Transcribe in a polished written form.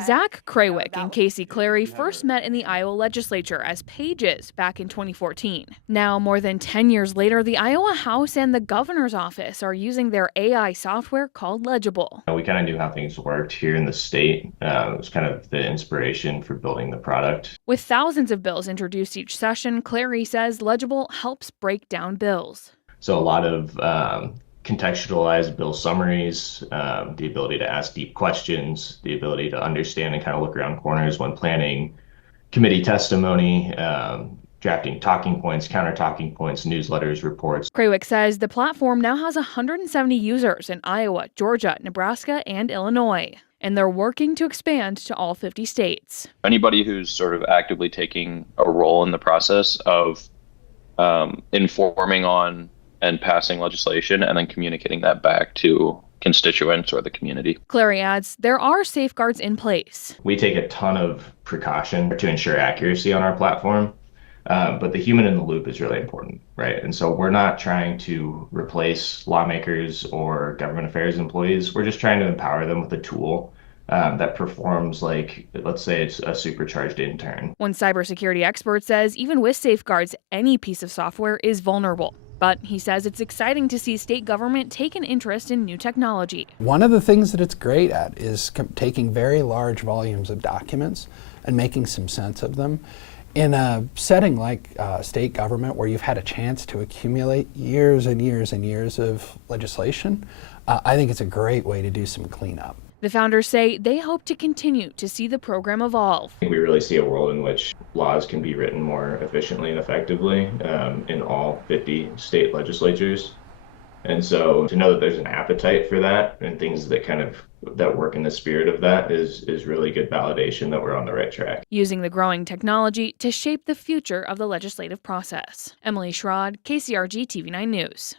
Zach Krawick and Casey Clary first met in the Iowa Legislature as pages back in 2014. Now, more than 10 years later, the Iowa House and the governor's office are using their AI software called Legible. We kind of knew how things worked here in the state. It was kind of the inspiration for building the product. With thousands of bills introduced each session, Clary says Legible helps break down bills. So a lot of contextualized bill summaries, the ability to ask deep questions, the ability to understand and kind of look around corners when planning committee testimony, drafting talking points, counter talking points, newsletters, reports. Krawick says the platform now has 170 users in Iowa, Georgia, Nebraska, and Illinois, and they're working to expand to all 50 states. Anybody who's sort of actively taking a role in the process of informing on and passing legislation and then communicating that back to constituents or the community. Clary adds there are safeguards in place. We take a ton of precaution to ensure accuracy on our platform, but the human in the loop is really important, right? And so we're not trying to replace lawmakers or government affairs employees. We're just trying to empower them with a tool that performs like, let's say it's a supercharged intern. One cybersecurity expert says even with safeguards, any piece of software is vulnerable. But he says it's exciting to see state government take an interest in new technology. One of the things that it's great at is taking very large volumes of documents and making some sense of them. In a setting like state government where you've had a chance to accumulate years and years and years of legislation, I think it's a great way to do some cleanup. The founders say they hope to continue to see the program evolve. We really see a world in which laws can be written more efficiently and effectively in all 50 state legislatures. And so to know that there's an appetite for that and things that work in the spirit of that is really good validation that we're on the right track. Using the growing technology to shape the future of the legislative process. Emily Schrod, KCRG TV9 News.